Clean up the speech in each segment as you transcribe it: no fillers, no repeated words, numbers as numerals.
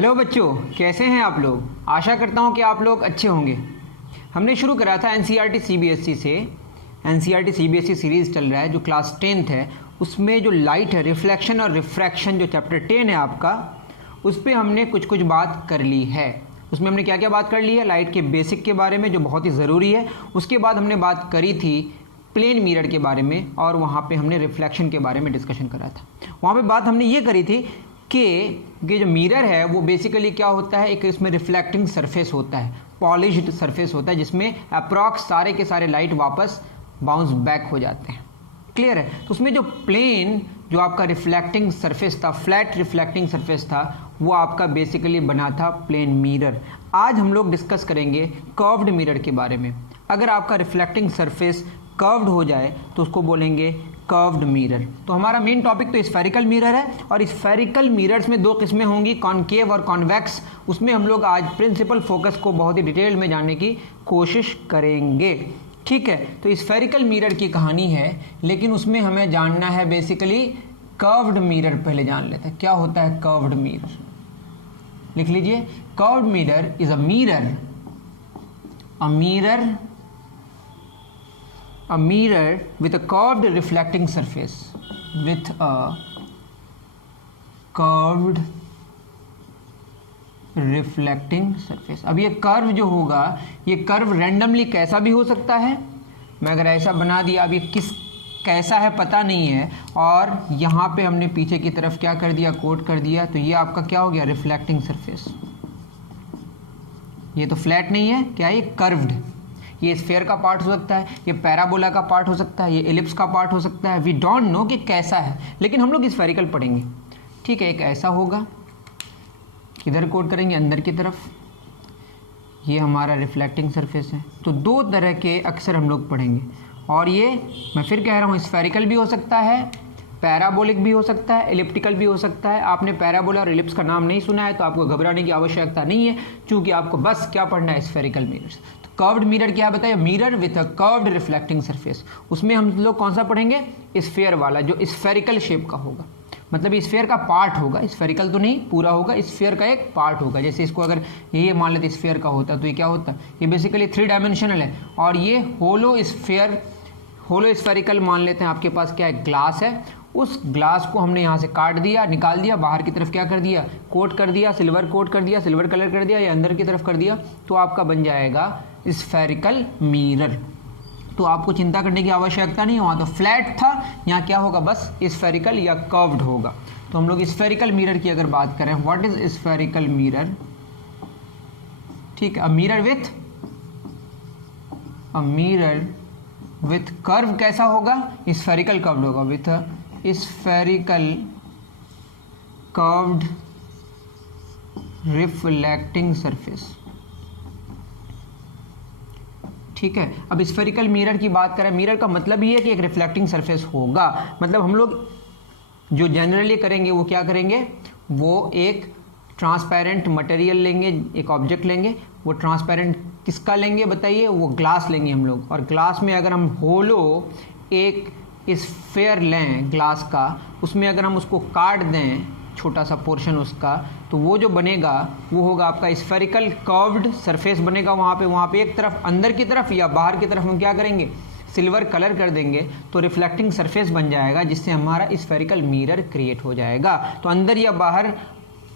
Hello बच्चों, कैसे हैं आप लोग। आशा करता हूं कि आप लोग अच्छे होंगे। हमने शुरू करा था एनसीईआरटी सीबीएसई से। एनसीईआरटी सीबीएसई सीरीज़ चल रहा है जो क्लास 10th है, उसमें जो लाइट है, रिफ्लेक्शन और रिफ्रैक्शन, जो चैप्टर 10 है आपका, उस पर हमने कुछ बात कर ली है। उसमें हमने क्या क्या बात कर ली है, लाइट के बेसिक के बारे में जो बहुत ही ज़रूरी है। उसके बाद हमने बात करी थी प्लेन मिरर के बारे में, और वहाँ पे हमने रिफ्लेक्शन के बारे में डिस्कशन करा था। वहाँ पे बात हमने ये करी थी कि जो मिरर है वो बेसिकली क्या होता है, एक इसमें रिफ्लेक्टिंग सरफेस होता है, पॉलिश्ड सरफेस होता है, जिसमें अप्रॉक्स सारे के सारे लाइट वापस बाउंस बैक हो जाते हैं। क्लियर है। तो उसमें जो प्लेन, जो आपका रिफ्लेक्टिंग सरफेस था, फ्लैट रिफ्लेक्टिंग सरफेस था, वो आपका बेसिकली बना था प्लेन मिरर। आज हम लोग डिस्कस करेंगे कर्व्ड मिरर के बारे में। अगर आपका रिफ्लेक्टिंग सरफेस कर्व्ड हो जाए तो उसको बोलेंगे कर्व्ड मिरर। तो हमारा मेन टॉपिक तो स्फेरिकल मिरर है, और स्फेरिकल मिरर्स में दो किस्में होंगी, कॉनकेव और कॉन्वेक्स। उसमें हम लोग आज प्रिंसिपल फोकस को बहुत ही डिटेल में जानने की कोशिश करेंगे। ठीक है। तो स्फेरिकल मिरर की कहानी है, लेकिन उसमें हमें जानना है बेसिकली कर्व्ड मिरर। पहले जान लेते हैं क्या होता है कर्व्ड मिरर। लिख लीजिए, curved mirror is a mirror with a curved reflecting surface, with a curved reflecting surface। अब ये कर्व जो होगा, ये कर्व रैंडमली कैसा भी हो सकता है। मैं अगर ऐसा बना दिया, अब ये कैसा है पता नहीं है, और यहाँ पे हमने पीछे की तरफ क्या कर दिया, कोट कर दिया, तो ये आपका क्या हो गया, रिफ्लेक्टिंग सरफेस। ये तो फ्लैट नहीं है, क्या है, ये कर्व्ड। ये स्फेयर का पार्ट हो सकता है, ये पैराबोला का पार्ट हो सकता है, ये एलिप्स का पार्ट हो सकता है। वी डोंट नो कि कैसा है, लेकिन हम लोग स्फेरिकल पढ़ेंगे। ठीक है। एक ऐसा होगा, किधर कोट करेंगे, अंदर की तरफ। ये हमारा रिफ्लेक्टिंग सरफेस है। तो दो तरह के अक्सर हम लोग पढ़ेंगे, और ये मैं फिर कह रहा हूँ, स्फेरिकल भी हो सकता है, पैराबोलिक भी हो सकता है, एलिप्टिकल भी हो सकता है। आपने पैराबोला और एलिप्स का नाम नहीं सुना है तो आपको घबराने की आवश्यकता नहीं है, क्योंकि आपको बस क्या पढ़ना है, स्फेरिकल मिरर्स। कर्व्ड मिरर क्या बताया, mirror with a curved reflecting surface. उसमें हम लोग कौन सा पढ़ेंगे, स्फेयर वाला, जो स्फेरिकल शेप का होगा, मतलब स्फेयर का पार्ट होगा, स्फेरिकल तो नहीं पूरा होगा, स्फेयर का एक पार्ट होगा। जैसे इसको अगर ये मान लेते स्फेयर का होता तो ये क्या होता, ये बेसिकली 3 डायमेंशनल है, और ये होलो स्फेरिकल मान लेते हैं। आपके पास क्या है, ग्लास है। उस ग्लास को हमने यहाँ से काट दिया, निकाल दिया, बाहर की तरफ क्या कर दिया, कोट कर दिया, सिल्वर कोट कर दिया, सिल्वर कलर कर दिया, या अंदर की तरफ कर दिया, तो आपका बन जाएगा स्फेरिकल मिरर। तो आपको चिंता करने की आवश्यकता नहीं है, वहाँ तो फ्लैट था, यहाँ क्या होगा, बस स्फेरिकल या कर्व्ड होगा। तो हम लोग स्फेरिकल मिरर की अगर बात करें, व्हाट इज स्फेरिकल मिरर। ठीक है। अ मिरर विथ कर्व कैसा होगा, स्फेरिकल कर्व्ड होगा, with spherical curved reflecting surface. ठीक है। अब स्फेरिकल मिरर की बात करें, मिरर का मतलब ही है कि एक रिफ्लेक्टिंग सरफेस होगा। मतलब हम लोग जो जनरली करेंगे वो क्या करेंगे, वो एक ट्रांसपेरेंट मटेरियल लेंगे, एक ऑब्जेक्ट लेंगे। वो ट्रांसपेरेंट किसका लेंगे बताइए, वो ग्लास लेंगे हम लोग। और ग्लास में अगर हम होलो एक स्फेयर लें ग्लास का, उसमें अगर हम उसको काट दें छोटा सा पोर्शन उसका, तो वो जो बनेगा वो होगा आपका स्फेरिकल कर्व्ड सरफेस बनेगा। वहाँ पे एक तरफ अंदर की तरफ या बाहर की तरफ हम क्या करेंगे, सिल्वर कलर कर देंगे, तो रिफ्लेक्टिंग सरफेस बन जाएगा, जिससे हमारा स्फेरिकल मिरर क्रिएट हो जाएगा। तो अंदर या बाहर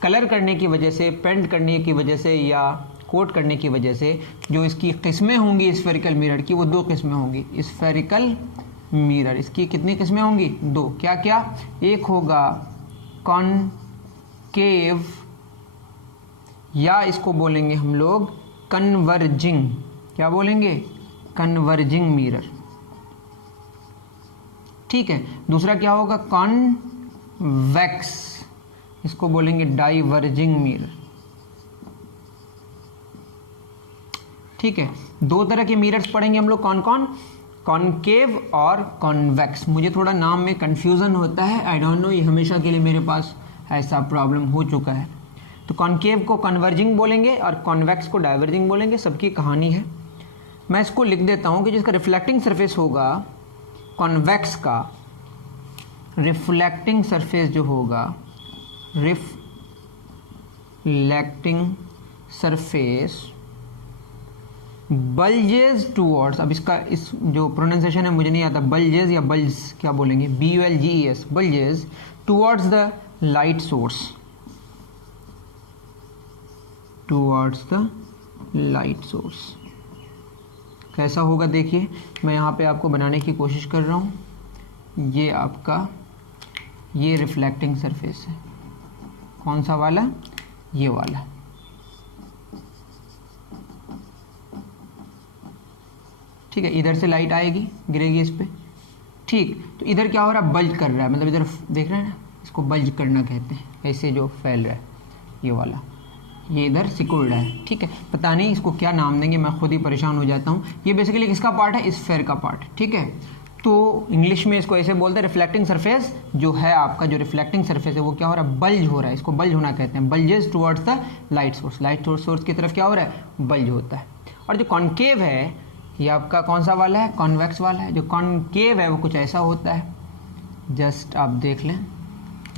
कलर करने की वजह से, पेंट करने की वजह से, या कोट करने की वजह से जो इसकी किस्में होंगी स्फेरिकल मिरर की, वो 2 किस्में होंगी। स्फेरिकल मिरर, इसकी कितनी किस्में होंगी, 2। क्या क्या, एक होगा कॉनकेव, या इसको बोलेंगे हम लोग कन्वर्जिंग। क्या बोलेंगे, कन्वर्जिंग मिरर। ठीक है। दूसरा क्या होगा, कॉन्वेक्स, इसको बोलेंगे डाइवर्जिंग मिरर। ठीक है। 2 तरह के मिरर्स पढ़ेंगे हम लोग, कौन कौन, कॉनकेव और कॉन्वेक्स। मुझे थोड़ा नाम में कंफ्यूजन होता है, आई डोंट नो, ये हमेशा के लिए मेरे पास ऐसा प्रॉब्लम हो चुका है। तो कॉनकेव को कन्वर्जिंग बोलेंगे और कॉन्वेक्स को डाइवर्जिंग बोलेंगे, सबकी कहानी है। मैं इसको लिख देता हूँ कि जिसका रिफ्लेक्टिंग सरफेस होगा कॉन्वेक्स का, रिफ्लेक्टिंग सरफेस जो होगा रिफ्लेक्टिंग सरफेस बल्जेस टूवर्ड्स, अब इसका इस जो प्रोनाउंसिएशन है मुझे नहीं आता, बल्जेस या बल्ज क्या बोलेंगे, BULGES, bulges towards the light source, towards the light source. कैसा होगा देखिए, मैं यहाँ पे आपको बनाने की कोशिश कर रहा हूँ। ये आपका ये रिफ्लेक्टिंग सरफेस है, कौन सा वाला, ये वाला। ठीक है, इधर से लाइट आएगी, गिरेगी इस पे। ठीक, तो इधर क्या हो रहा है, बल्ज कर रहा है, मतलब इधर देख रहे हैं ना, इसको बल्ज करना कहते हैं, ऐसे जो फैल रहा है ये वाला, ये इधर सिकुड़ रहा है। ठीक है, पता नहीं इसको क्या नाम देंगे, मैं खुद ही परेशान हो जाता हूँ। ये बेसिकली किसका पार्ट है, स्फेयर का पार्ट। ठीक है, तो इंग्लिश में इसको ऐसे बोलते हैं, रिफ्लेक्टिंग सरफेस जो है आपका, जो रिफ्लेक्टिंग सरफेस है वो क्या हो रहा है, बल्ज हो रहा है, इसको बल्ज होना कहते हैं। Bulges towards the light source, light source की तरफ क्या हो रहा है, बल्ज होता है। और जो कॉन्केव है ये आपका कौन सा वाला है, कॉन्वेक्स वाला है। जो कॉन्केव है वो कुछ ऐसा होता है, जस्ट आप देख लें,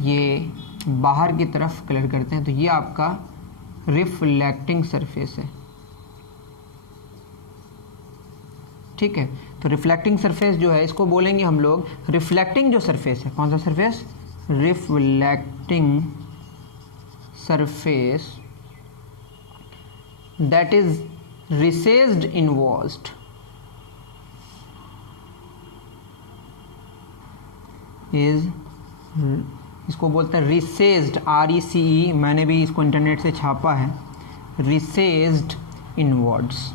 ये बाहर की तरफ कलर करते हैं, तो ये आपका रिफ्लेक्टिंग सरफेस है। ठीक है, तो रिफ्लेक्टिंग सरफेस जो है इसको बोलेंगे हम लोग, रिफ्लेक्टिंग जो सरफेस है, कौन सा surface, reflecting surface that is recessed inversed, is, इसको बोलते हैं रिसेस्ड, RECE, मैंने भी इसको इंटरनेट से छापा है, रिसेस्ड इनवर्ड्स।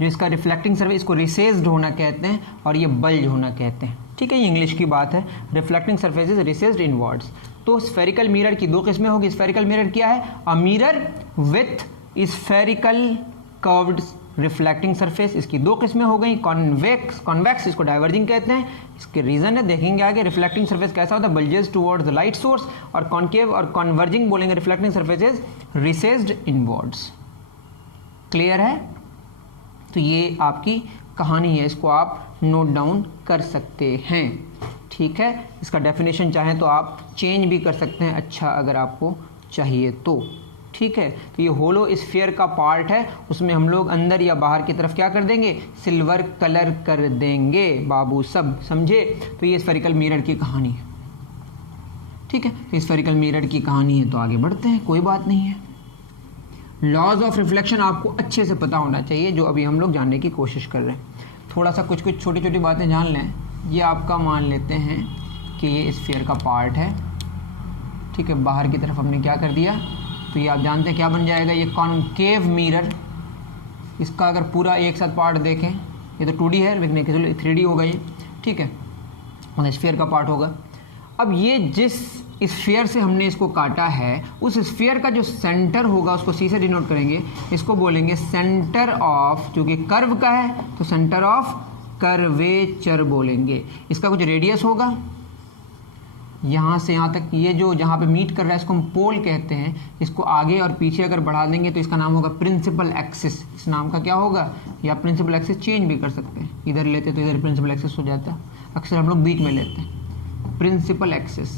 जो इसका रिफ्लेक्टिंग सरफेस, इसको रिसेस्ड होना कहते हैं और ये बल्ज होना कहते हैं। ठीक है, ये इंग्लिश की बात है, रिफ्लेक्टिंग सरफेसेस रिसेस्ड इनवर्ड्स। तो स्फेरिकल मिरर की दो किस्में होगी। स्फेरिकल मिरर क्या है, a mirror with spherical curved reflecting surface, इसकी दो किस्में हो गई। कॉन्वेक्स इसको डाइवर्जिंग कहते हैं, इसके रीजन है देखेंगे आगे। रिफ्लेक्टिंग सरफेस कैसा होता है, bulges towards the light source. और कॉन्केव और कॉन्वर्जिंग बोलेंगे reflecting surfaces richest inwards. Clear है, तो ये आपकी कहानी है, इसको आप नोट डाउन कर सकते हैं। ठीक है, इसका डेफिनेशन चाहें तो आप चेंज भी कर सकते हैं, अच्छा अगर आपको चाहिए तो। ठीक है, तो ये होलो स्फीयर का पार्ट है, उसमें हम लोग अंदर या बाहर की तरफ क्या कर देंगे, सिल्वर कलर कर देंगे बाबू, सब समझे। तो ये स्फेरिकल मिरर की कहानी है। ठीक है, तो स्फेरिकल मिरर की कहानी है, तो आगे बढ़ते हैं, कोई बात नहीं है। लॉज ऑफ रिफ्लेक्शन आपको अच्छे से पता होना चाहिए, जो अभी हम लोग जानने की कोशिश कर रहे हैं। थोड़ा सा कुछ छोटी छोटी बातें जान लें। ये आपका मान लेते हैं कि ये स्फीयर का पार्ट है। ठीक है, बाहर की तरफ हमने क्या कर दिया, तो ये आप जानते हैं क्या बन जाएगा, ये कॉनकेव मिरर। इसका अगर पूरा एक साथ पार्ट देखें, ये तो 2D है लेकिन 3D होगा ये। ठीक है, और स्फीयर का पार्ट होगा। अब ये जिस स्फीयर से हमने इसको काटा है, उस स्फीयर का जो सेंटर होगा उसको C से डिनोट करेंगे, इसको बोलेंगे सेंटर ऑफ, जो कि कर्व का है तो सेंटर ऑफ कर्वेचर बोलेंगे। इसका कुछ रेडियस होगा, यहाँ से यहाँ तक, ये जो जहाँ पे मीट कर रहा है इसको हम पोल कहते हैं। इसको आगे और पीछे अगर बढ़ा देंगे तो इसका नाम होगा प्रिंसिपल एक्सिस। इस नाम का क्या होगा, या प्रिंसिपल एक्सिस चेंज भी कर सकते हैं, इधर लेते तो इधर प्रिंसिपल एक्सिस हो जाता है, अक्सर हम लोग बीच में लेते हैं प्रिंसिपल एक्सिस।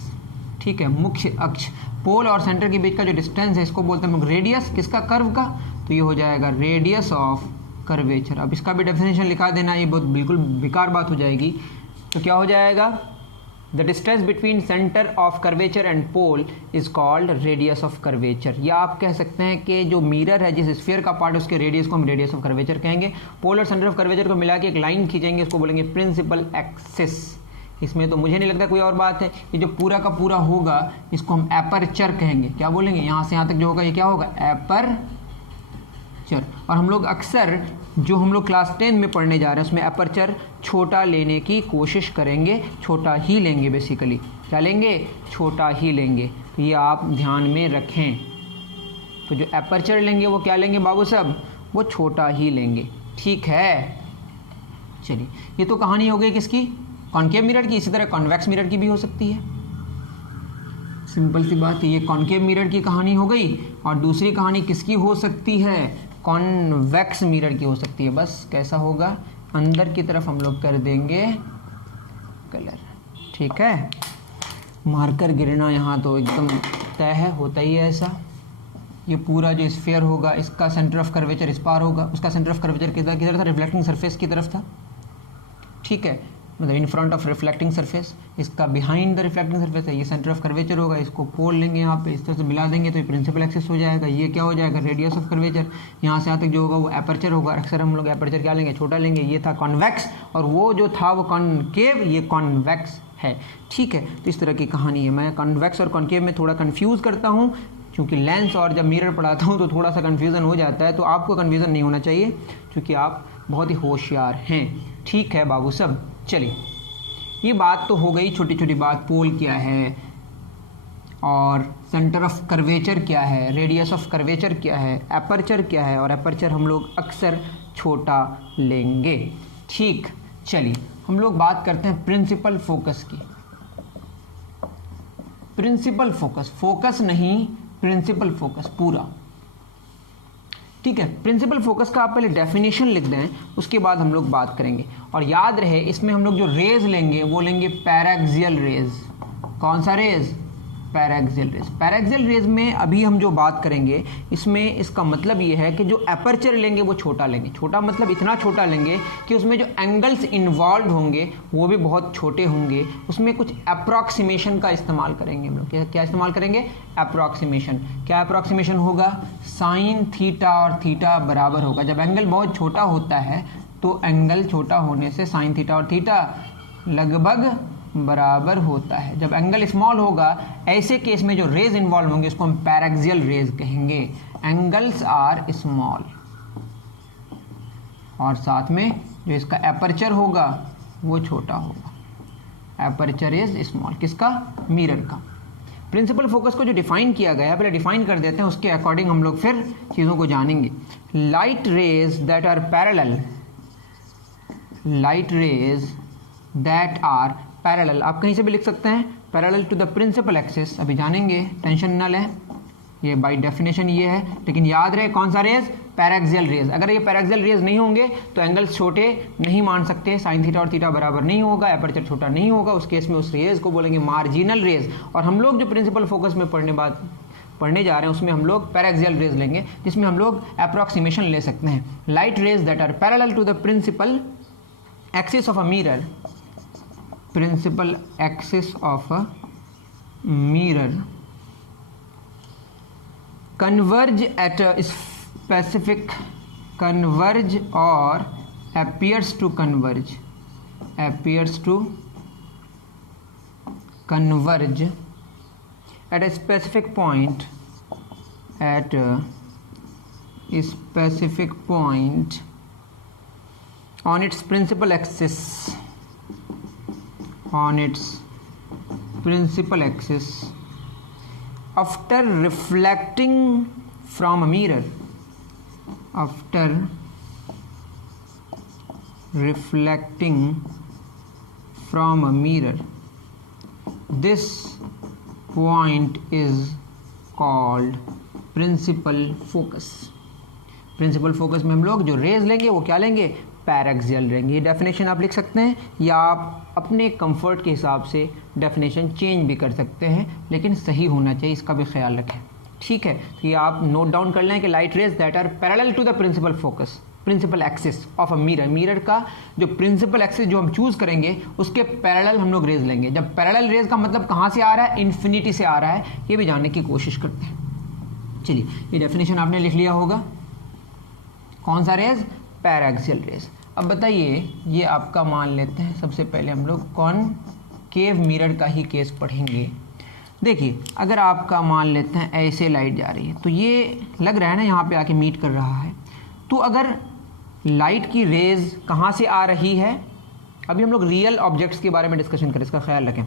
ठीक है, मुख्य अक्ष। पोल और सेंटर के बीच का जो डिस्टेंस है इसको बोलते हैं हम लोग रेडियस, किसका, कर्व का, तो ये हो जाएगा रेडियस ऑफ कर्वेचर। अब इसका भी डेफिनेशन लिखा देना, ये बहुत बिल्कुल बेकार बात हो जाएगी। तो क्या हो जाएगा, the distance between centre of curvature and pole is called radius of curvature. या आप कह सकते हैं कि जो मिरर है, जिस स्फीयर का पार्ट, उसके रेडियस को हम रेडियस ऑफ कर्वेचर कहेंगे। पोल और सेंटर ऑफ कर्वेचर को मिला के एक लाइन खींचेंगे, इसको बोलेंगे प्रिंसिपल एक्सिस। इसमें तो मुझे नहीं लगता कोई और बात है। ये जो पूरा का पूरा होगा इसको हम एपर्चर कहेंगे। क्या बोलेंगे, यहाँ से यहाँ तक जो होगा ये क्या होगा, एपर्चर। और हम लोग अक्सर जो हम लोग क्लास 10 में पढ़ने जा रहे हैं उसमें एपर्चर छोटा लेने की कोशिश करेंगे, छोटा ही लेंगे बेसिकली। क्या लेंगे, छोटा ही लेंगे, तो ये आप ध्यान में रखें। तो जो एपर्चर लेंगे वो क्या लेंगे बाबू साहब, वो छोटा ही लेंगे। ठीक है, चलिए, ये तो कहानी हो गई किसकी, कॉनकेव मिरर की। इसी तरह कॉन्वेक्स मिरर की भी हो सकती है, सिंपल सी बात है। ये कॉनकेव मिरर की कहानी हो गई। और दूसरी कहानी किसकी हो सकती है, कॉन्वेक्स मिरर की हो सकती है। बस कैसा होगा, अंदर की तरफ हम लोग कर देंगे कलर। ठीक है, मार्कर गिरना यहाँ तो एकदम तय है, होता ही है ऐसा। ये पूरा जो स्फीयर होगा इसका सेंटर ऑफ कर्वेचर इस पार होगा, उसका सेंटर ऑफ कर्वेचर किधर था, रिफ्लेक्टिंग सरफेस की तरफ था, ठीक है, मतलब in front of reflecting surface, इसका बिहाइंड द रिफ्लेक्टिंग सरफेस है, ये सेंटर ऑफ कर्वेचर होगा, इसको पोल लेंगे यहाँ पे, इस तरह से मिला देंगे तो ये प्रिंसिपल एक्सिस हो जाएगा। ये क्या हो जाएगा, रेडियस ऑफ कर्वेचर, यहाँ से यहाँ तक जो होगा वो एपर्चर होगा। अक्सर हम लोग एपर्चर क्या लेंगे, छोटा लेंगे। ये था कॉन्वेक्स और वो जो था वो कॉनकेव, ये कॉन्वेक्स है, ठीक है। तो इस तरह की कहानी है। मैं कॉन्वेक्स और कॉनकेव में थोड़ा कन्फ्यूज़ करता हूँ क्योंकि लेंस और जब मिरर पढ़ाता हूँ तो थोड़ा सा कन्फ्यूज़न हो जाता है, तो आपको कन्फ्यूज़न नहीं होना चाहिए क्योंकि आप बहुत ही होशियार हैं, ठीक है बाबू सब। चलिए, ये बात तो हो गई छोटी छोटी बात, पोल क्या है और सेंटर ऑफ कर्वेचर क्या है, रेडियस ऑफ कर्वेचर क्या है, एपर्चर क्या है, और एपर्चर हम लोग अक्सर छोटा लेंगे, ठीक। चलिए हम लोग बात करते हैं प्रिंसिपल फोकस की। प्रिंसिपल फोकस, फोकस नहीं, प्रिंसिपल फोकस पूरा, ठीक है। प्रिंसिपल फोकस का आप पहले डेफिनेशन लिख दें, उसके बाद हम लोग बात करेंगे। और याद रहे इसमें हम लोग जो रेज लेंगे वो लेंगे पैराक्सियल रेज। कौन सा raise, paraxial raise. Paraxial raise में अभी हम जो बात करेंगे इसमें इसका मतलब ये है कि जो एपर्चर लेंगे वो छोटा लेंगे। छोटा मतलब इतना छोटा लेंगे कि उसमें जो एंगल्स इन्वॉल्व होंगे वो भी बहुत छोटे होंगे। उसमें कुछ अप्रॉक्सीमेशन का इस्तेमाल करेंगे हम लोग। क्या इस्तेमाल करेंगे, अप्रॉक्सीमेशन। क्या अप्रॉक्सीमेशन होगा, साइन थीटा और थीटा बराबर होगा। जब एंगल बहुत छोटा होता है तो एंगल छोटा होने से साइन थीटा और थीटा लगभग बराबर होता है। जब एंगल स्मॉल होगा, ऐसे केस में जो रेज इन्वॉल्व होंगे उसको हम पैराक्सियल रेज कहेंगे। एंगल्स आर स्मॉल और साथ में जो इसका एपर्चर होगा वो छोटा होगा। एपर्चर इज स्मॉल, किसका, मिरर का। प्रिंसिपल फोकस को जो डिफाइन किया गया है पहले डिफाइन कर देते हैं, उसके अकॉर्डिंग हम लोग फिर चीज़ों को जानेंगे। Light rays that are parallel, light rays that are parallel, आप कहीं से भी लिख सकते हैं, parallel to the principal axis, अभी जानेंगे, टेंशन न लें, ये बाय डेफिनेशन ये है। लेकिन याद रहे कौन सा रेज, पैराक्सियल रेज। अगर ये पैराक्सियल रेज नहीं होंगे तो एंगल्स छोटे नहीं मान सकते, साइन थीटा और थीटा बराबर नहीं होगा, एपर्चर छोटा नहीं होगा, उस केस में उस रेज को बोलेंगे मार्जिनल रेज। और हम लोग जो प्रिंसिपल फोकस में पढ़ने जा रहे हैं उसमें हम लोग पैराक्सियल रेज लेंगे, जिसमें हम लोग अप्रॉक्सीमेशन ले सकते हैं। Light rays that are parallel to the principal axis of a mirror, principal axis of a mirror converge at a specific, converge or appears to converge, appears to converge at a specific point, at a specific point on its principal axis, on its principal axis after reflecting from a mirror, after reflecting from a mirror. This point is called principal focus. Principal focus में हम लोग जो raise लेंगे वो क्या लेंगे, paraxial लेंगे। ये डेफिनेशन आप लिख सकते हैं या आप अपने कंफर्ट के हिसाब से डेफिनेशन चेंज भी कर सकते हैं, लेकिन सही होना चाहिए, इसका भी ख्याल रखें, ठीक है। तो ये आप नोट डाउन कर लें कि light rays that are parallel to the principal focus, principal axis of a mirror. Mirror का जो प्रिंसिपल एक्सिस जो हम चूज़ करेंगे उसके पैरेलल हम लोग रेज लेंगे। जब पैरेलल रेज का मतलब कहाँ से आ रहा है, इन्फिनिटी से आ रहा है, ये भी जानने की कोशिश करते हैं। चलिए, ये डेफिनेशन आपने लिख लिया होगा। कौन सा रेज, पैराक्सियल रेज। अब बताइए, ये आपका मान लेते हैं, सबसे पहले हम लोग कॉनकेव मिरर का ही केस पढ़ेंगे। देखिए, अगर आपका मान लेते हैं ऐसे लाइट जा रही है तो ये लग रहा है ना यहाँ पे आके मीट कर रहा है, तो अगर लाइट की रेज कहाँ से आ रही है, अभी हम लोग रियल ऑब्जेक्ट्स के बारे में डिस्कशन करें, इसका ख्याल रखें।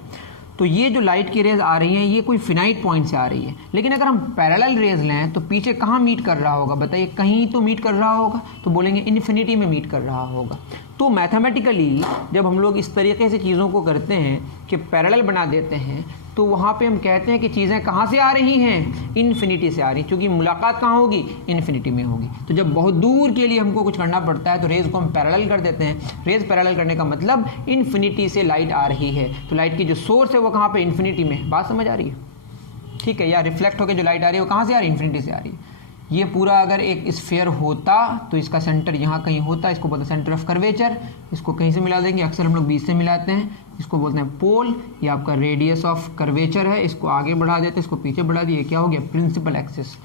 तो ये जो लाइट की रेज आ रही हैं ये कोई फिनाइट पॉइंट से आ रही है, लेकिन अगर हम पैरेलल रेज लें तो पीछे कहाँ मीट कर रहा होगा, बताइए, कहीं तो मीट कर रहा होगा, तो बोलेंगे इन्फिनिटी में मीट कर रहा होगा। तो मैथमेटिकली जब हम लोग इस तरीके से चीज़ों को करते हैं कि पैरेलल बना देते हैं तो वहाँ पे हम कहते हैं कि चीज़ें कहाँ से आ रही हैं, इन्फिनिटी से आ रही, क्योंकि मुलाकात कहाँ होगी, इन्फिनिटी में होगी। तो जब बहुत दूर के लिए हमको कुछ करना पड़ता है तो रेज को हम पैरेलल कर देते हैं। रेज पैरेलल करने का मतलब इन्फिनिटी से लाइट आ रही है, तो लाइट की जो सोर्स है वो कहाँ पे, इन्फिनिटी में। बात समझ आ रही है? ठीक है, या रिफ्लेक्ट होकर जो लाइट आ रही है वो कहाँ से आ रही है, इन्फिनिटी से आ रही है। ये पूरा अगर एक स्फीयर होता तो इसका सेंटर यहाँ कहीं होता, इसको बोलते हैं सेंटर ऑफ कर्वेचर। इसको कहीं से मिला देंगे, अक्सर हम लोग बीच से मिलाते हैं, इसको बोलते हैं पोल। ये आपका रेडियस ऑफ कर्वेचर है, इसको आगे बढ़ा देते हैं, इसको पीछे बढ़ा दिए, क्या हो गया, प्रिंसिपल एक्सिस।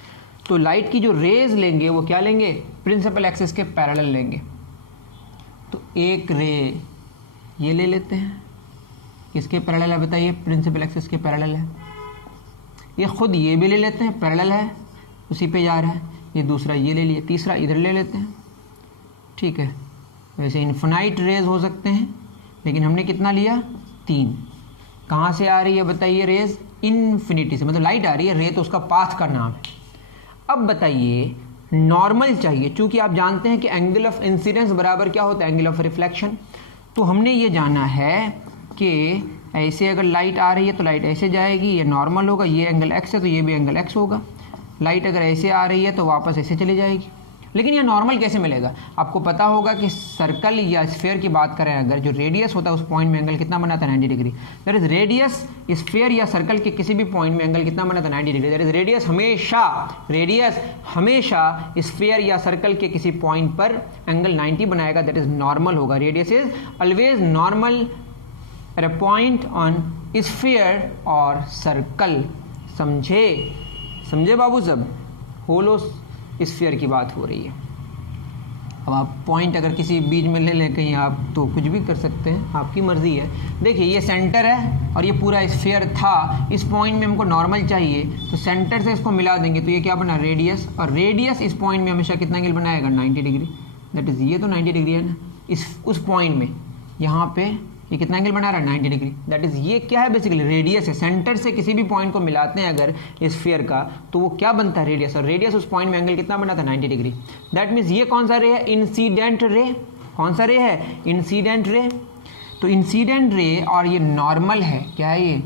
तो लाइट की जो रेज लेंगे वो क्या लेंगे, प्रिंसिपल एक्सिस के पैरेलल लेंगे। तो एक रे ये ले लेते हैं, किसके पैरेलल है बताइए, प्रिंसिपल एक्सिस के पैरेलल है। ये खुद ये भी ले लेते हैं, पैरेलल है, उसी पे जा रहा है। ये दूसरा ये ले लिया, तीसरा इधर ले लेते हैं, ठीक है। वैसे इन्फिनाइट रेज हो सकते हैं, लेकिन हमने कितना लिया, 3। कहाँ से आ रही है बताइए रेज, इन्फिनिटी से, मतलब लाइट आ रही है, रे तो उसका पाथ का नाम है। अब बताइए नॉर्मल चाहिए, क्योंकि आप जानते हैं कि एंगल ऑफ इंसिडेंस बराबर क्या होता है, एंगल ऑफ रिफ्लेक्शन। तो हमने ये जाना है कि ऐसे अगर लाइट आ रही है तो लाइट ऐसे जाएगी, ये नॉर्मल होगा, ये एंगल एक्स है तो ये भी एंगल एक्स होगा। लाइट अगर ऐसे आ रही है तो वापस ऐसे चली जाएगी। लेकिन ये नॉर्मल कैसे मिलेगा, आपको पता होगा कि सर्कल या स्फीयर की बात करें अगर, जो रेडियस होता है उस पॉइंट में एंगल कितना बनाता है, 90 degree. That is radius sphere या सर्कल के किसी भी पॉइंट में एंगल कितना बनाता है, 90 डिग्री। दैट इज रेडियस हमेशा स्फीयर या सर्कल के किसी पॉइंट पर एंगल 90 बनाएगा, दैट इज नॉर्मल होगा। Radius is always normal at a point on sphere और सर्कल। समझे बाबू सब, होलो स्फीयर की बात हो रही है। अब आप पॉइंट अगर किसी बीच में ले लें कहीं, आप तो कुछ भी कर सकते हैं, आपकी मर्जी है। देखिए ये सेंटर है और ये पूरा स्फीयर था, इस पॉइंट में हमको नॉर्मल चाहिए, तो सेंटर से इसको मिला देंगे तो ये क्या बना, रेडियस। और रेडियस इस पॉइंट में हमेशा कितना एंगल बनाएगा, 90 डिग्री। दैट इज ये तो 90 डिग्री है ना, उस पॉइंट में यहाँ पे ये कितना एंगल बना रहा है, 90 डिग्री। दैट इज ये क्या है, बेसिकली रेडियस है। सेंटर से किसी भी पॉइंट को मिलाते हैं अगर स्फीयर का, तो वो क्या बनता है, रेडियस। और रेडियस उस पॉइंट में एंगल कितना बनाता है, 90 डिग्री। दैट मीन्स ये कौन सा रे है, इंसिडेंट रे। कौन सा रे है, इंसिडेंट रे। तो इंसिडेंट रे और ये नॉर्मल है, क्या है ये,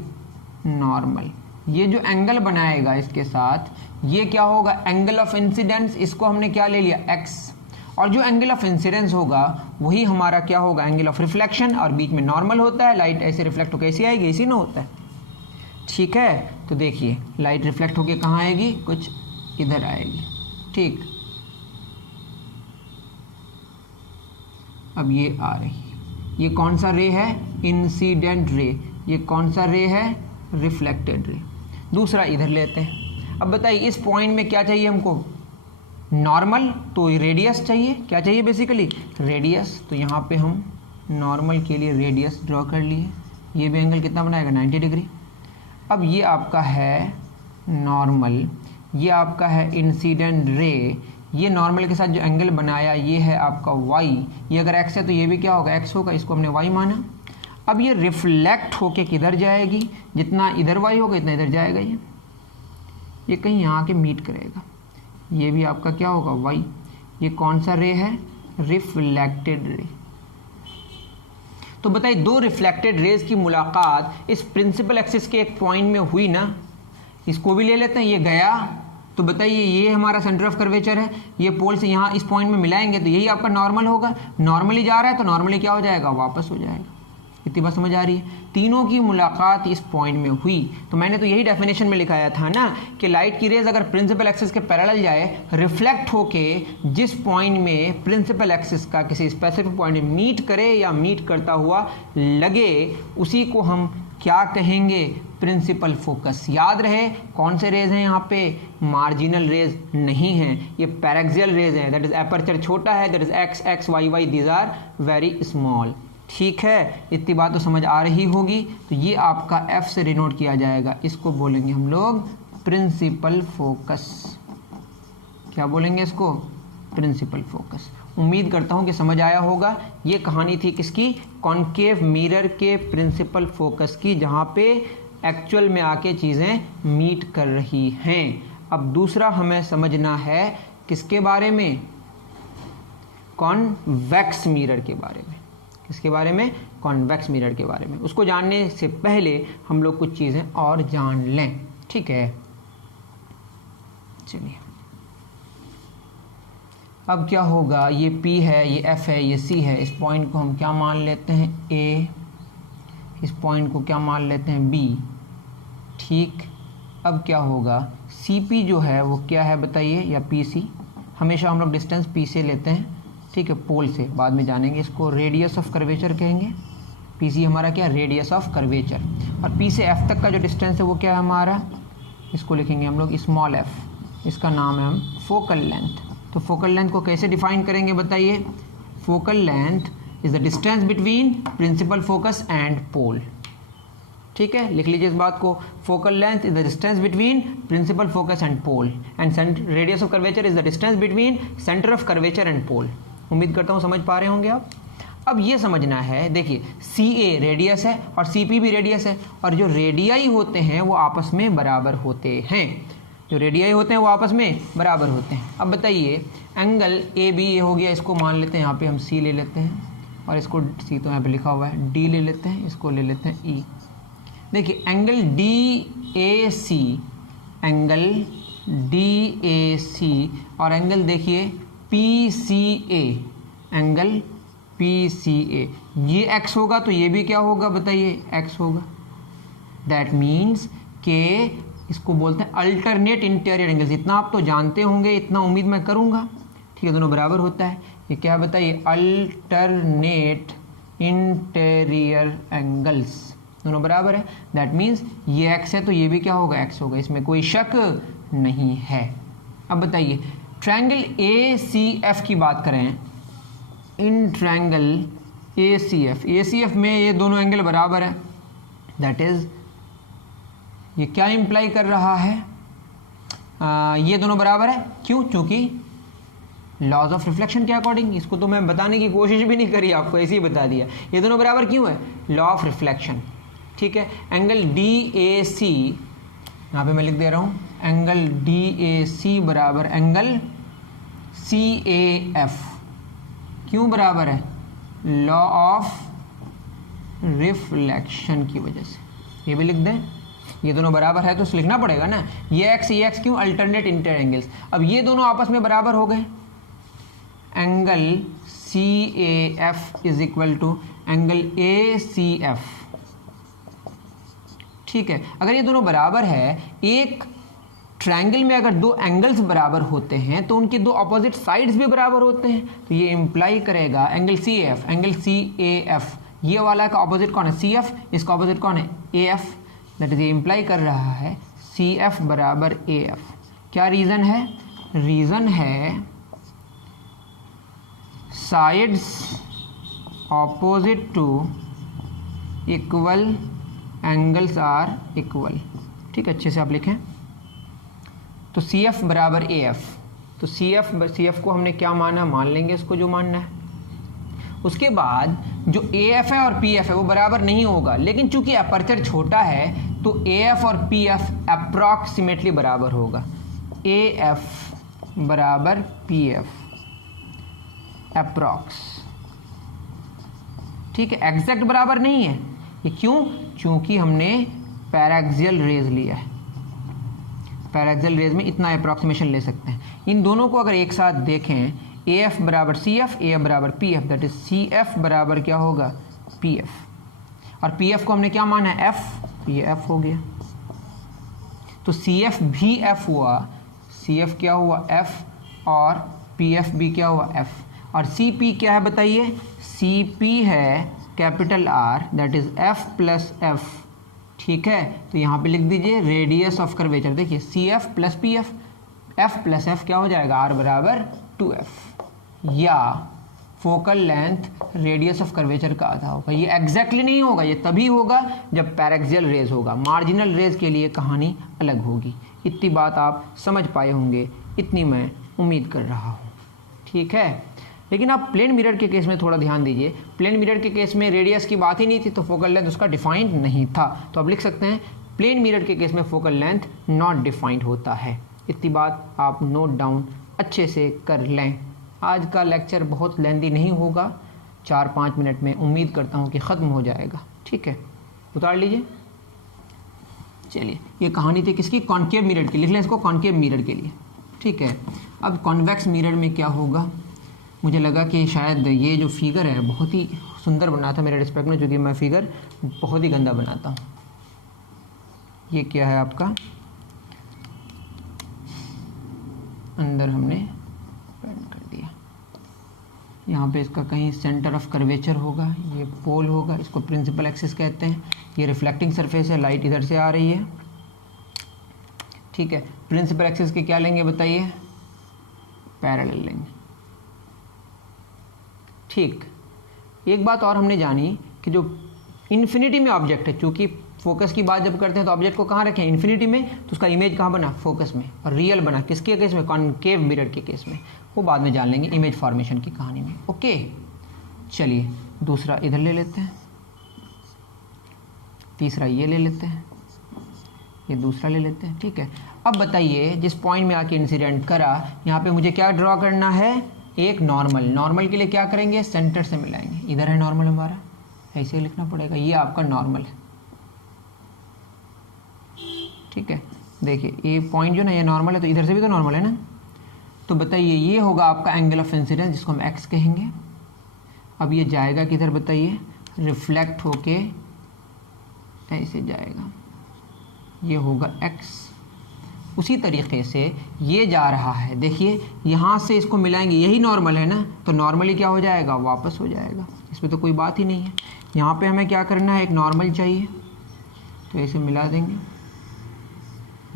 नॉर्मल। ये जो एंगल बनाएगा इसके साथ, ये क्या होगा, एंगल ऑफ इंसिडेंस। इसको हमने क्या ले लिया, एक्स। और जो एंगल ऑफ इंसिडेंस होगा वही हमारा क्या होगा, एंगल ऑफ रिफ्लेक्शन। और बीच में नॉर्मल होता है, लाइट ऐसे रिफ्लेक्ट होकर ऐसी आएगी, ऐसी ना होता है, ठीक है। तो देखिए लाइट रिफ्लेक्ट होकर कहाँ आएगी, कुछ इधर आएगी, ठीक। अब ये आ रही है, ये कौन सा रे है, इंसिडेंट रे। ये कौन सा रे है, रिफ्लेक्टेड रे। दूसरा इधर लेते हैं। अब बताइए इस पॉइंट में क्या चाहिए हमको, नॉर्मल। तो रेडियस चाहिए, क्या चाहिए बेसिकली, रेडियस। तो यहाँ पे हम नॉर्मल के लिए रेडियस ड्रॉ कर लिए। ये भी एंगल कितना बनाएगा, 90 डिग्री। अब ये आपका है नॉर्मल, ये आपका है इंसिडेंट रे। ये नॉर्मल के साथ जो एंगल बनाया ये है आपका वाई। ये अगर एक्स है तो ये भी क्या होगा, एक्स होगा, इसको हमने वाई माना। अब ये रिफ्लेक्ट होके किधर जाएगी, जितना इधर वाई होगा इतना इधर जाएगा। ये कहीं यहाँ के मीट करेगा, ये भी आपका क्या होगा, वाई। ये कौन सा रे है, रिफ्लेक्टेड रे। तो बताइए दो रिफ्लेक्टेड रेज की मुलाकात इस प्रिंसिपल एक्सिस के एक पॉइंट में हुई ना, इसको भी ले लेते हैं, ये गया। तो बताइए ये हमारा सेंटर ऑफ कर्वेचर है, ये पोल से यहाँ इस पॉइंट में मिलाएंगे तो यही आपका नॉर्मल होगा। नॉर्मली जा रहा है तो नॉर्मली क्या हो जाएगा, वापस हो जाएगा। इतनी बात समझ आ रही है, तीनों की मुलाकात इस पॉइंट में हुई। तो मैंने तो यही डेफिनेशन में लिखाया था ना कि लाइट की रेज अगर प्रिंसिपल एक्सिस के पैरेलल जाए, रिफ्लेक्ट होके जिस पॉइंट में प्रिंसिपल एक्सिस का किसी स्पेसिफिक पॉइंट में मीट करे या मीट करता हुआ लगे, उसी को हम क्या कहेंगे, प्रिंसिपल फोकस। याद रहे कौन से रेज हैं यहाँ पे, मार्जिनल रेज नहीं है, ये पैरेक्सियल रेज है। दैट इज एपर्चर छोटा है, that is x x y y, these are very small. ठीक है, इतनी बात तो समझ आ रही होगी। तो ये आपका F से डिनोट किया जाएगा, इसको बोलेंगे हम लोग प्रिंसिपल फोकस। क्या बोलेंगे इसको, प्रिंसिपल फोकस। उम्मीद करता हूँ कि समझ आया होगा। ये कहानी थी किसकी, कॉन्केव मिरर के प्रिंसिपल फोकस की, जहाँ पे एक्चुअल में आके चीज़ें मीट कर रही हैं। अब दूसरा हमें समझना है किसके बारे में, कॉन्वेक्स मिरर के बारे में। किसके बारे में, कॉन्वेक्स मिरर के बारे में। उसको जानने से पहले हम लोग कुछ चीज़ें और जान लें, ठीक है। चलिए अब क्या होगा, ये P है, ये F है, ये C है। इस पॉइंट को हम क्या मान लेते हैं, A। इस पॉइंट को क्या मान लेते हैं, B। ठीक, अब क्या होगा, सी पी जो है वो क्या है बताइए, या पी सी, हमेशा हम लोग डिस्टेंस पी से लेते हैं, ठीक है, पोल से, बाद में जानेंगे इसको रेडियस ऑफ कर्वेचर कहेंगे। पी सी हमारा क्या, रेडियस ऑफ कर्वेचर, और पी से एफ तक का जो डिस्टेंस है वो क्या है हमारा, इसको लिखेंगे हम लोग स्मॉल एफ, इसका नाम है हम फोकल लेंथ। तो फोकल लेंथ को कैसे डिफाइन करेंगे बताइए, focal length is the distance between principal focus and pole. ठीक है, लिख लीजिए इस बात को, focal length is the distance between principal focus and pole, and radius of curvature is the distance between centre of curvature and pole. उम्मीद करता हूँ समझ पा रहे होंगे आप। अब ये समझना है, देखिए सी ए रेडियस है और सी पी भी रेडियस है, और जो रेडियाई होते हैं वो आपस में बराबर होते हैं, जो रेडियाई होते हैं वो आपस में बराबर होते हैं। अब बताइए एंगल ए बी ए हो गया, इसको मान लेते हैं यहाँ पे हम सी ले लेते हैं, और इसको सी तो यहाँ पे लिखा हुआ है, डी ले लेते हैं, इसको ले लेते हैं ई। देखिए angle D A C, angle D A C, और एंगल देखिए P C A, angle P C A, ये एक्स होगा तो ये भी क्या होगा बताइए, एक्स होगा। दैट मीन्स के इसको बोलते हैं अल्टरनेट इंटीरियर एंगल्स। इतना आप तो जानते होंगे, इतना उम्मीद मैं करूंगा, ठीक है, दोनों बराबर होता है। ये क्या बताइए, अल्टरनेट इंटीरियर एंगल्स, दोनों बराबर है। दैट मीन्स ये एक्स है तो ये भी क्या होगा, एक्स होगा, इसमें कोई शक नहीं है। अब बताइए ट्रायंगल ए सी एफ की बात करें, in triangle A C F में ये दोनों एंगल बराबर है। दैट इज ये क्या इंप्लाई कर रहा है, ये दोनों बराबर है, क्यों, क्योंकि लॉज ऑफ रिफ्लेक्शन के अकॉर्डिंग। इसको तो मैं बताने की कोशिश भी नहीं करी, आपको ऐसे ही बता दिया। ये दोनों बराबर क्यों है, लॉ ऑफ रिफ्लेक्शन। ठीक है, एंगल डी ए सी, यहाँ पे मैं लिख दे रहा हूँ, एंगल डी ए सी बराबर एंगल सी ए एफ। क्यों बराबर है, लॉ ऑफ रिफ्लेक्शन की वजह से। ये भी लिख दें, ये दोनों बराबर है तो लिखना पड़ेगा ना, ये एक्स क्यों, अल्टरनेट इंटीरियर एंगल्स। अब ये दोनों आपस में बराबर हो गए, angle C A F is equal to angle A C F. ठीक है, अगर ये दोनों बराबर है, एक ट्रायंगल में अगर दो एंगल्स बराबर होते हैं तो उनके दो अपोजिट साइड्स भी बराबर होते हैं, तो ये इंप्लाई करेगा angle C F, angle C A F, ये वाला का अपोजिट कौन है, सी एफ, इसका अपोजिट कौन है, ए एफ। दैट इज ये इंप्लाई कर रहा है सी एफ बराबर ए एफ। क्या रीजन है, रीजन है sides opposite to equal angles are equal. ठीक है, अच्छे से आप लिखें। तो सी एफ बराबर ए एफ, तो सी एफ को हमने क्या माना, मान लेंगे इसको जो मानना है। उसके बाद जो ए एफ है और पी एफ है वो बराबर नहीं होगा, लेकिन चूंकि अपर्चर छोटा है तो ए एफ और पी एफ अप्रॉक्सीमेटली बराबर होगा। ए एफ बराबर पी एफ अप्रॉक्स। ठीक है, एग्जैक्ट बराबर नहीं है, ये क्यों, क्योंकि हमने पैराक्सियल रेज लिया है। पैराक्सियल रेज में इतना अप्रॉक्सीमेशन ले सकते हैं। इन दोनों को अगर एक साथ देखें, ए एफ बराबर सी एफ, ए एफ बराबर P F, that is C F बराबर क्या होगा, पी एफ, और पी एफ को हमने क्या माना है, एफ, ये एफ हो गया। तो सी एफ भी एफ हुआ, सी एफ क्या हुआ, एफ, और पी एफ भी क्या हुआ, एफ। और सी पी क्या है बताइए, सी पी है capital R, that is F plus F. ठीक है, तो यहाँ पे लिख दीजिए रेडियस ऑफ कर्वेचर। देखिए C F plus P F, F plus F क्या हो जाएगा, आर बराबर 2f, या focal length radius of curvature का आधा होगा। ये एग्जैक्टली नहीं होगा, ये तभी होगा जब पैराक्सियल रेज होगा, मार्जिनल रेज के लिए कहानी अलग होगी। इतनी बात आप समझ पाए होंगे, इतनी मैं उम्मीद कर रहा हूँ। ठीक है, लेकिन आप प्लेन मिरर के केस में थोड़ा ध्यान दीजिए। प्लेन मिरर के केस में रेडियस की बात ही नहीं थी, तो फोकल लेंथ उसका डिफाइंड नहीं था। तो आप लिख सकते हैं प्लेन मिरर के केस में फोकल लेंथ नॉट डिफाइंड होता है। इतनी बात आप नोट डाउन अच्छे से कर लें। आज का लेक्चर बहुत लेंदी नहीं होगा, 4-5 मिनट में उम्मीद करता हूँ कि ख़त्म हो जाएगा। ठीक है, उतार लीजिए। चलिए, ये कहानी थी किसकी, कॉन्केव मिरर की। लिख लें इसको, कॉन्केव मिरर के लिए। ठीक है, अब कॉन्वेक्स मिरर में क्या होगा, मुझे लगा कि शायद ये जो फिगर है बहुत ही सुंदर बना था मेरे रिस्पेक्ट में, क्योंकि मैं फिगर बहुत ही गंदा बनाता हूँ। ये क्या है आपका अंदर हमने पेंट कर दिया। यहाँ पे इसका कहीं सेंटर ऑफ कर्वेचर होगा, ये पोल होगा, इसको प्रिंसिपल एक्सिस कहते हैं। ये रिफ्लेक्टिंग सरफेस है, लाइट इधर से आ रही है, ठीक है। प्रिंसिपल एक्सिस के क्या लेंगे बताइए, पैरेलल लेंगे, ठीक। एक बात और हमने जानी कि जो इन्फिनिटी में ऑब्जेक्ट है, चूंकि फोकस की बात जब करते हैं तो ऑब्जेक्ट को कहाँ रखें, इन्फिनिटी में, तो उसका इमेज कहाँ बना, फोकस में, और रियल बना किसके केस में, कॉनकेव मिरर के केस में। वो बाद में जान लेंगे इमेज फॉर्मेशन की कहानी में, ओके। चलिए दूसरा इधर ले लेते हैं, तीसरा ये ले लेते हैं, ये दूसरा ले लेते हैं, ठीक है। अब बताइए जिस पॉइंट में आके इंसिडेंट करा, यहाँ पे मुझे क्या ड्रॉ करना है, एक नॉर्मल। नॉर्मल के लिए क्या करेंगे, सेंटर से मिलाएंगे, इधर है नॉर्मल हमारा, ऐसे ही लिखना पड़ेगा, ये आपका नॉर्मल है, ठीक है। देखिए ये पॉइंट जो ना ये नॉर्मल है, तो इधर से भी तो नॉर्मल है ना, तो बताइए ये होगा आपका एंगल ऑफ इंसिडेंस, जिसको हम एक्स कहेंगे। अब ये जाएगा किधर बताइए, रिफ्लेक्ट होके ऐसे जाएगा, ये होगा एक्स। उसी तरीके से ये जा रहा है, देखिए यहाँ से इसको मिलाएंगे, यही नॉर्मल है ना, तो नॉर्मली क्या हो जाएगा, वापस हो जाएगा, इसमें तो कोई बात ही नहीं है। यहाँ पे हमें क्या करना है, एक नॉर्मल चाहिए, तो ऐसे मिला देंगे,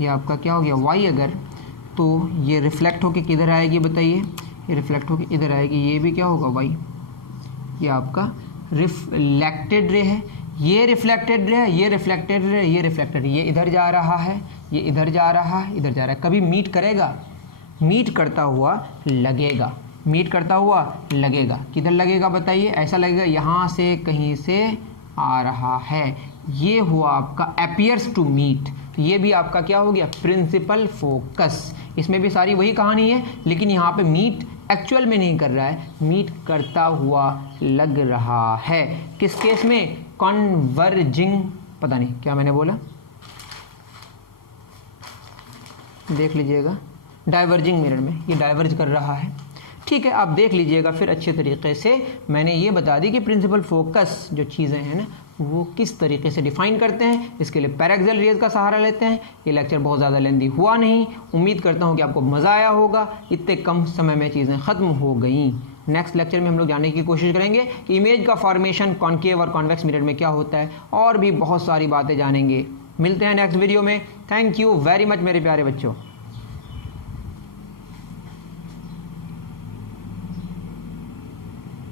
ये आपका क्या हो गया, वाई। अगर तो ये रिफ्लेक्ट होके किधर आएगी बताइए, ये रिफ्लेक्ट होके इधर आएगी, ये भी क्या होगा, वाई। ये आपका रिफ्लेक्टेड रे है, ये रिफ्लेक्टेड रे है, ये रिफ्लेक्टेड रे, ये रिफ्लेक्टेड, ये इधर जा रहा है, ये इधर जा रहा है, इधर जा रहा है। कभी मीट करेगा, मीट करता हुआ लगेगा, मीट करता हुआ लगेगा, किधर लगेगा बताइए, ऐसा लगेगा यहाँ से कहीं से आ रहा है, ये हुआ आपका अपीयर्स टू मीट। तो ये भी आपका क्या हो गया, प्रिंसिपल फोकस। इसमें भी सारी वही कहानी है, लेकिन यहाँ पे मीट एक्चुअल में नहीं कर रहा है, मीट करता हुआ लग रहा है। किस केस में, कॉन्वर्जिंग, पता नहीं क्या मैंने बोला, देख लीजिएगा, डाइवर्जिंग मिरर में ये डाइवर्ज कर रहा है, ठीक है। आप देख लीजिएगा फिर अच्छे तरीके से। मैंने ये बता दी कि प्रिंसिपल फोकस जो चीज़ें हैं ना, वो किस तरीके से डिफाइन करते हैं। इसके लिए पैराक्सियल रेज का सहारा लेते हैं। ये लेक्चर बहुत ज़्यादा लेंदी हुआ नहीं, उम्मीद करता हूँ कि आपको मज़ा आया होगा। इतने कम समय में चीज़ें ख़त्म हो गई। नेक्स्ट लेक्चर में हम लोग जानने की कोशिश करेंगे कि इमेज का फॉर्मेशन कॉनकेव और कॉन्वेक्स मिरर में क्या होता है, और भी बहुत सारी बातें जानेंगे। मिलते हैं नेक्स्ट वीडियो में। थैंक यू वेरी मच मेरे प्यारे बच्चों।